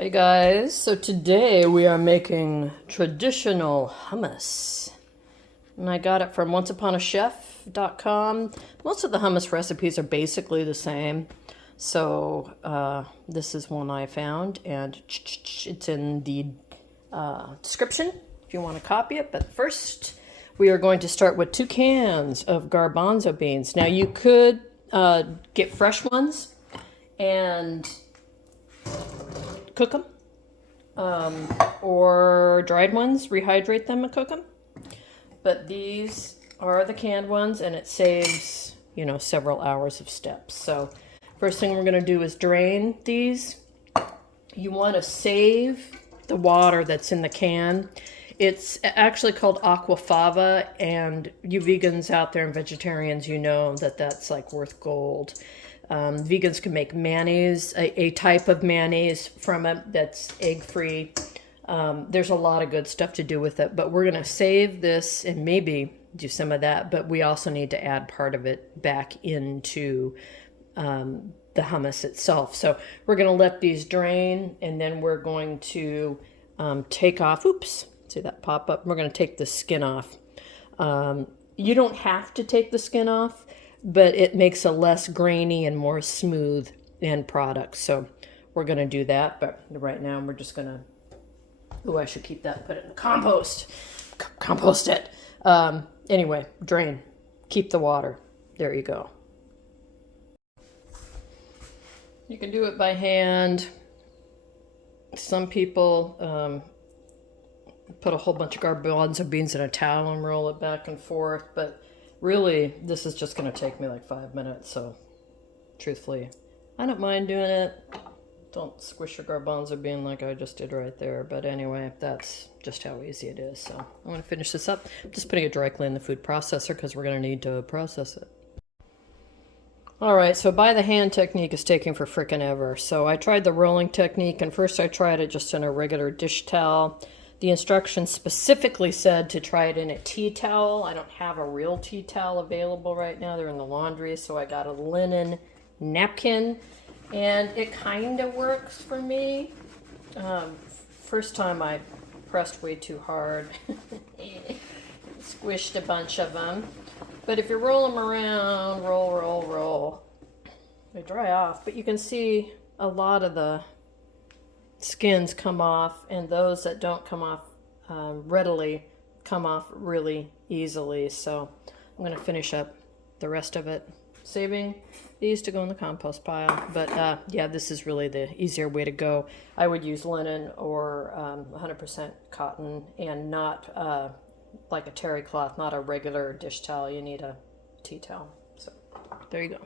Hi guys, so today we are making traditional hummus. And I got it from onceuponachef.com. Most of the hummus recipes are basically the same. So this is one I found and it's in the description if you want to copy it. But first we are going to start with 2 cans of garbanzo beans. Now you could get fresh ones and cook them, or dried ones, rehydrate them and cook them. But these are the canned ones, and it saves, several hours of steps. So first thing we're going to do is drain these. You want to save the water that's in the can. It's actually called aquafaba, and you vegans out there and vegetarians, you know that that's like worth gold. Vegans can make mayonnaise, a type of mayonnaise from it that's egg-free. There's a lot of good stuff to do with it, but we're going to save this and maybe do some of that, but we also need to add part of it back into the hummus itself. So we're going to let these drain, and then we're going to take off, oops, see that pop up? We're going to take the skin off. You don't have to take the skin off, but it makes a less grainy and more smooth end product. So we're going to do that. But right now we're just going to, oh, I should keep that, put it in the compost. Compost it. Anyway, drain. Keep the water. There you go. You can do it by hand. Some people put a whole bunch of garbanzo beans in a towel and roll it back and forth, but really, this is just going to take me like 5 minutes, so truthfully, I don't mind doing it. Don't squish your garbanzo bean like I just did right there, but anyway, that's just how easy it is. So I'm going to finish this up. I'm just putting it directly in the food processor because we're going to need to process it. All right, so by the hand technique is taking for frickin' ever. So I tried the rolling technique, and first I tried it just in a regular dish towel. The instructions specifically said to try it in a tea towel. I don't have a real tea towel available right now. They're in the laundry, so I got a linen napkin, and it kind of works for me. First time I pressed way too hard. Squished a bunch of them. But if you roll them around, roll, they dry off. But you can see a lot of the skins come off, and those that don't come off readily come off really easily. So I'm going to finish up the rest of it, saving these to go in the compost pile. But yeah, this is really the easier way to go. I would use linen or 100% cotton, and not like a terry cloth, not a regular dish towel. You need a tea towel. So there you go.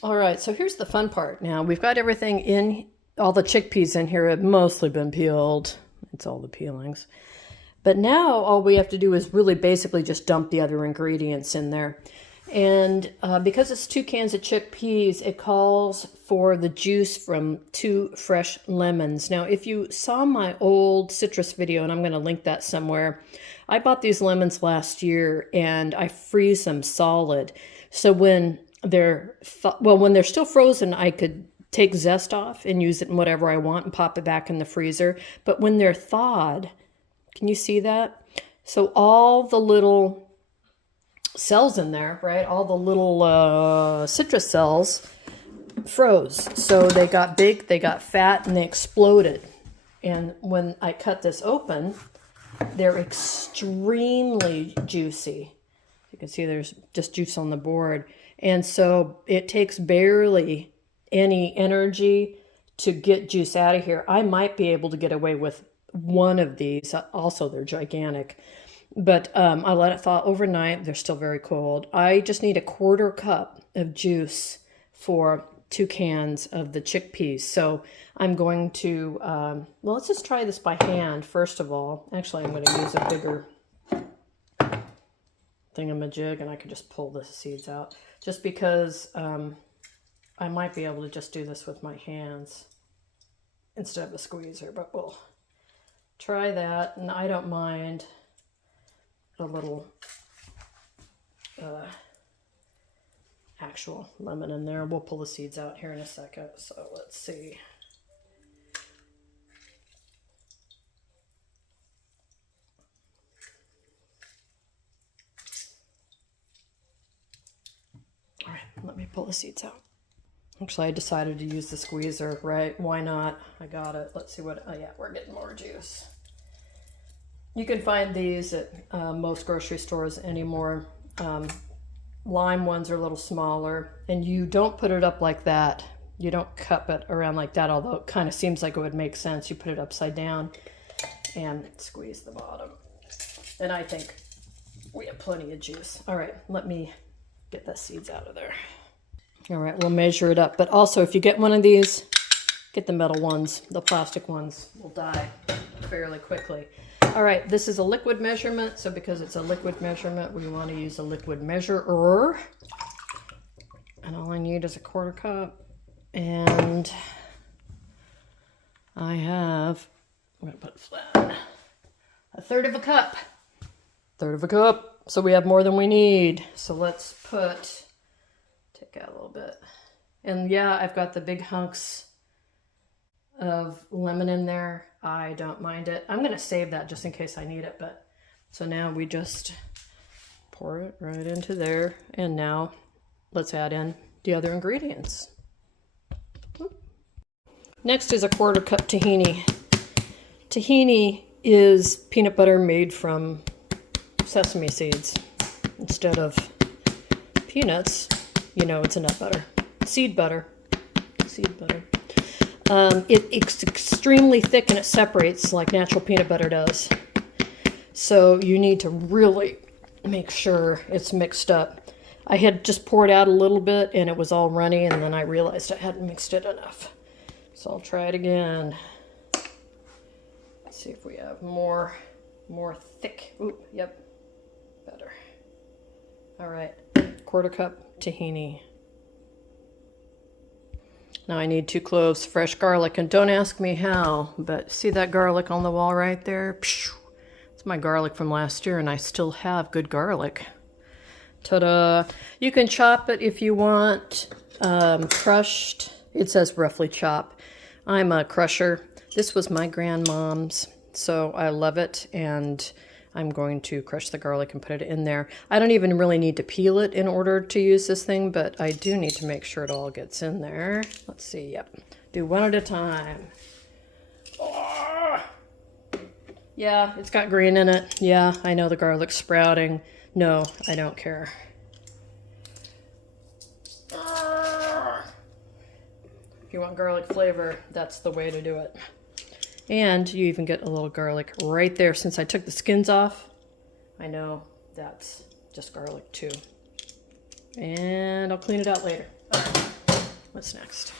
All right, so here's the fun part. Now we've got everything in, all the chickpeas in here have mostly been peeled. It's all the peelings. But now all we have to do is really basically just dump the other ingredients in there. And because it's 2 cans of chickpeas, it calls for the juice from 2 fresh lemons. Now, if you saw my old citrus video, and I'm going to link that somewhere, I bought these lemons last year and I freeze them solid. So when they're still frozen, I could take zest off and use it in whatever I want and pop it back in the freezer. But when they're thawed, can you see that? So all the little cells in there, right? All the little citrus cells froze. So they got big, they got fat, and they exploded. And when I cut this open, they're extremely juicy. You can see there's just juice on the board. And so it takes barely any energy to get juice out of here. I might be able to get away with one of these. Also, they're gigantic. But I let it thaw overnight. They're still very cold. I just need a 1/4 cup of juice for 2 cans of the chickpeas. So I'm going to, well, let's just try this by hand first of all. Actually, I'm going to use a bigger thingamajig, and I can just pull the seeds out. Just because I might be able to just do this with my hands instead of a squeezer, but we'll try that. And I don't mind a little actual lemon in there. We'll pull the seeds out here in a second. So let's see. let me pull the seeds out. Actually, I decided to use the squeezer, right? Why not? I got it. Let's see what, oh yeah, we're getting more juice. You can find these at most grocery stores anymore. Lime ones are a little smaller, and you don't put it up like that. You don't cup it around like that, although it kind of seems like it would make sense. You put it upside down and squeeze the bottom. And I think we have plenty of juice. All right, let me get the seeds out of there. All right, we'll measure it up. But also, if you get one of these, get the metal ones. The plastic ones will die fairly quickly. All right, this is a liquid measurement. So because it's a liquid measurement, we want to use a liquid measurer. And all I need is a 1/4 cup. And I have, I'm going to put it flat, 1/3 of a cup. 1/3 of a cup. So we have more than we need. So let's take out a little bit. And yeah, I've got the big hunks of lemon in there. I don't mind it. I'm going to save that just in case I need it. But so now we just pour it right into there. And now let's add in the other ingredients. Next is a 1/4 cup tahini. Tahini is peanut butter made from sesame seeds. Instead of peanuts, you know, it's a nut butter. Seed butter. Seed butter. It's extremely thick and it separates like natural peanut butter does. So you need to really make sure it's mixed up. I had just poured out a little bit and it was all runny, and then I realized I hadn't mixed it enough. So I'll try it again. Let's see if we have more thick. Ooh, yep, better. All right, 1/4 cup tahini. Now I need 2 cloves fresh garlic, and don't ask me how, but see that garlic on the wall right there? It's my garlic from last year, and I still have good garlic. Ta-da! You can chop it if you want, crushed. It says roughly chop. I'm a crusher. This was my grandmom's, so I love it, and I'm going to crush the garlic and put it in there. I don't even really need to peel it in order to use this thing, but I do need to make sure it all gets in there. Let's see, yep. Do one at a time. Oh! Yeah, it's got green in it. Yeah, I know the garlic's sprouting. No, I don't care. If you want garlic flavor, that's the way to do it. And you even get a little garlic right there. Since I took the skins off, I know that's just garlic too. And I'll clean it out later. Okay. What's next?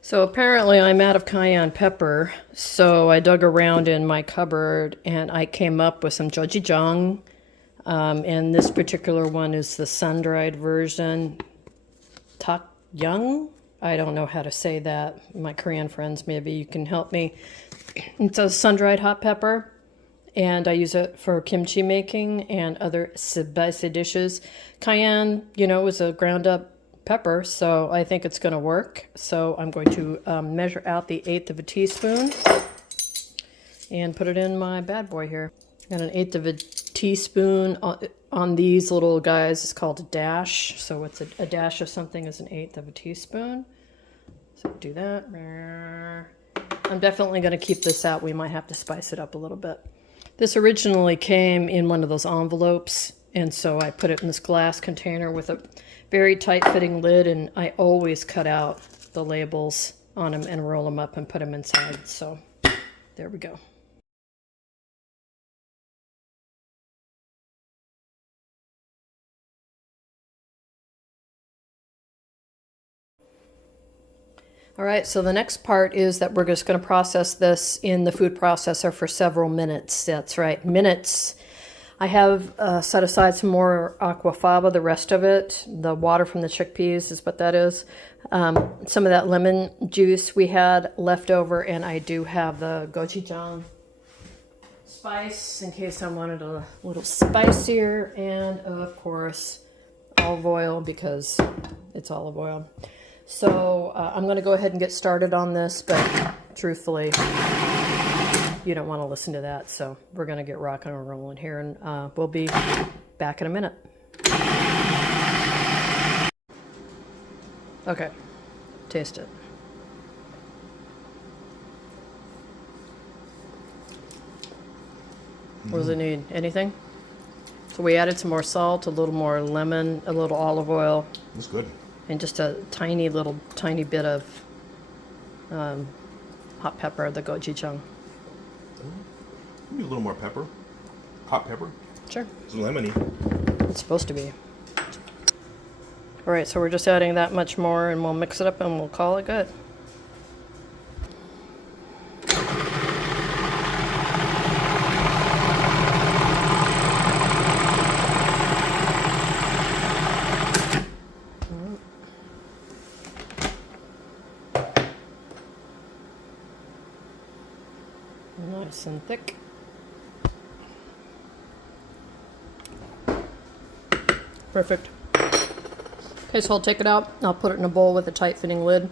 So apparently I'm out of cayenne pepper, so I dug around in my cupboard and I came up with some gochujang. And this particular one is the sun-dried version. Takyang? I don't know how to say that. My Korean friends, maybe you can help me. It's a sun-dried hot pepper, and I use it for kimchi making and other spicy dishes. Cayenne, you know, is a ground-up pepper, so I think it's going to work. So I'm going to measure out the 1/8 of a teaspoon and put it in my bad boy here. Got an 1/8 of a teaspoon on these little guys. It's called a dash. So it's a dash of something is an 1/8 of a teaspoon. So do that. I'm definitely going to keep this out. We might have to spice it up a little bit. This originally came in one of those envelopes, and so I put it in this glass container with a very tight fitting lid, and I always cut out the labels on them and roll them up and put them inside. So there we go. All right, so the next part is that we're just going to process this in the food processor for several minutes. That's right, minutes. I have set aside some more aquafaba, the rest of it. The water from the chickpeas is what that is. Some of that lemon juice we had left over, and I do have the gochujang spice in case I wanted a little spicier, and of course olive oil because it's olive oil. So I'm going to go ahead and get started on this, but truthfully, you don't want to listen to that. So we're going to get rocking and rolling here, and we'll be back in a minute. Okay, taste it. What does it need? Anything? So we added some more salt, a little more lemon, a little olive oil. That's good. And just a tiny bit of hot pepper, the gochujang. Maybe a little more pepper. Hot pepper. Sure. It's lemony. It's supposed to be. All right, so we're just adding that much more, and we'll mix it up and we'll call it good. Nice and thick. Perfect. Okay, so I'll take it out. I'll put it in a bowl with a tight fitting lid,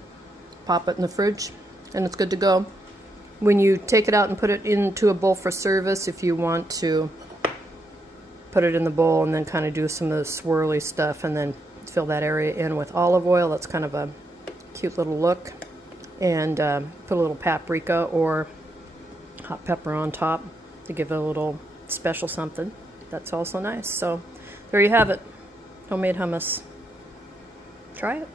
pop it in the fridge, and it's good to go. When you take it out and put it into a bowl for service, if you want to put it in the bowl and then kind of do some of the swirly stuff and then fill that area in with olive oil, that's kind of a cute little look. And put a little paprika or hot pepper on top to give it a little special something. That's also nice. So there you have it. Homemade hummus. Try it.